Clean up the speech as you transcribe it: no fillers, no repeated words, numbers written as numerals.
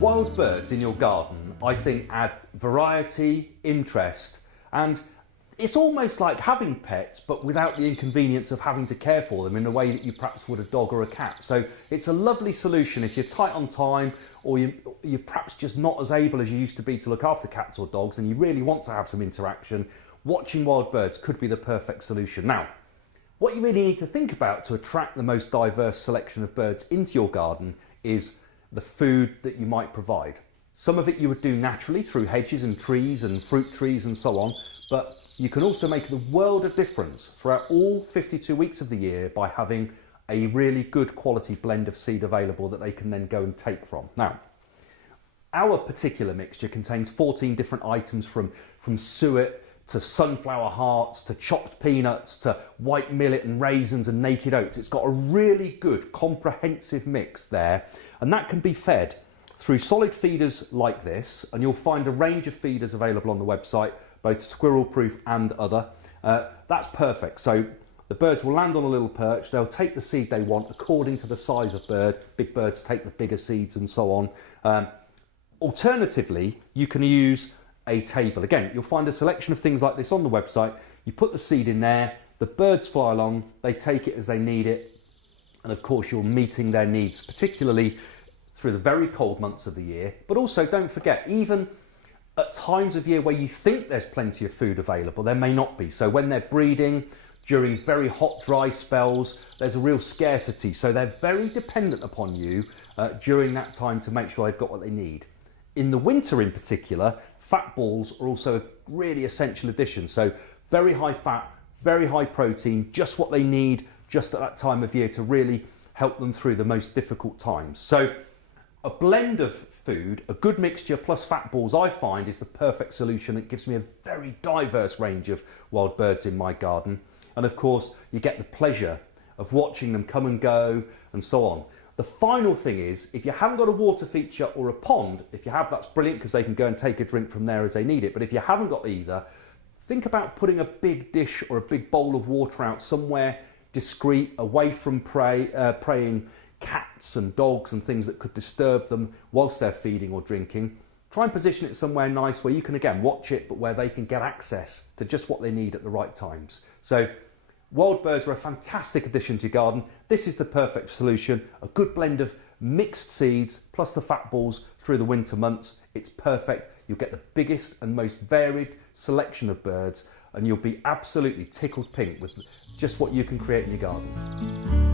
Wild birds in your garden, I think, add variety, interest, and it's almost like having pets but without the inconvenience of having to care for them in the way that you perhaps would a dog or a cat. So it's a lovely solution if you're tight on time, or you're perhaps just not as able as you used to be to look after cats or dogs and you really want to have some interaction. Watching wild birds could be the perfect solution. Now, what you really need to think about to attract the most diverse selection of birds into your garden is the food that you might provide. Some of it you would do naturally through hedges and trees and fruit trees and so on, but you can also make the world of difference throughout all 52 weeks of the year by having a really good quality blend of seed available that they can then go and take from. Now, our particular mixture contains 14 different items from suet to sunflower hearts to chopped peanuts to white millet and raisins and naked oats. It's got a really good comprehensive mix there, and that can be fed through solid feeders like this, and you'll find a range of feeders available on the website, both squirrel proof and other. That's perfect. So the birds will land on a little perch, they'll take the seed they want according to the size of bird. Big birds take the bigger seeds and so on. Alternatively, you can use a table. Again, you'll find a selection of things like this on the website. You put the seed in there, the birds fly along, they take it as they need it, and of course you're meeting their needs, particularly through the very cold months of the year. But also don't forget, even at times of year where you think there's plenty of food available, there may not be. So when they're breeding, during very hot, dry spells, there's a real scarcity. So they're very dependent upon you during that time to make sure they've got what they need. In the winter in particular, fat balls are also a really essential addition. So very high fat, very high protein, just what they need just at that time of year to really help them through the most difficult times. So a blend of food, a good mixture plus fat balls, I find is the perfect solution. It gives me a very diverse range of wild birds in my garden. And of course, you get the pleasure of watching them come and go and so on. The final thing is, if you haven't got a water feature or a pond, if you have, that's brilliant because they can go and take a drink from there as they need it. But if you haven't got either, think about putting a big dish or a big bowl of water out somewhere discreet, away from preying cats and dogs and things that could disturb them whilst they're feeding or drinking. Try and position it somewhere nice where you can again watch it, but where they can get access to just what they need at the right times. So wild birds are a fantastic addition to your garden. This is the perfect solution. A good blend of mixed seeds plus the fat balls through the winter months. It's perfect. You'll get the biggest and most varied selection of birds, and you'll be absolutely tickled pink with just what you can create in your garden.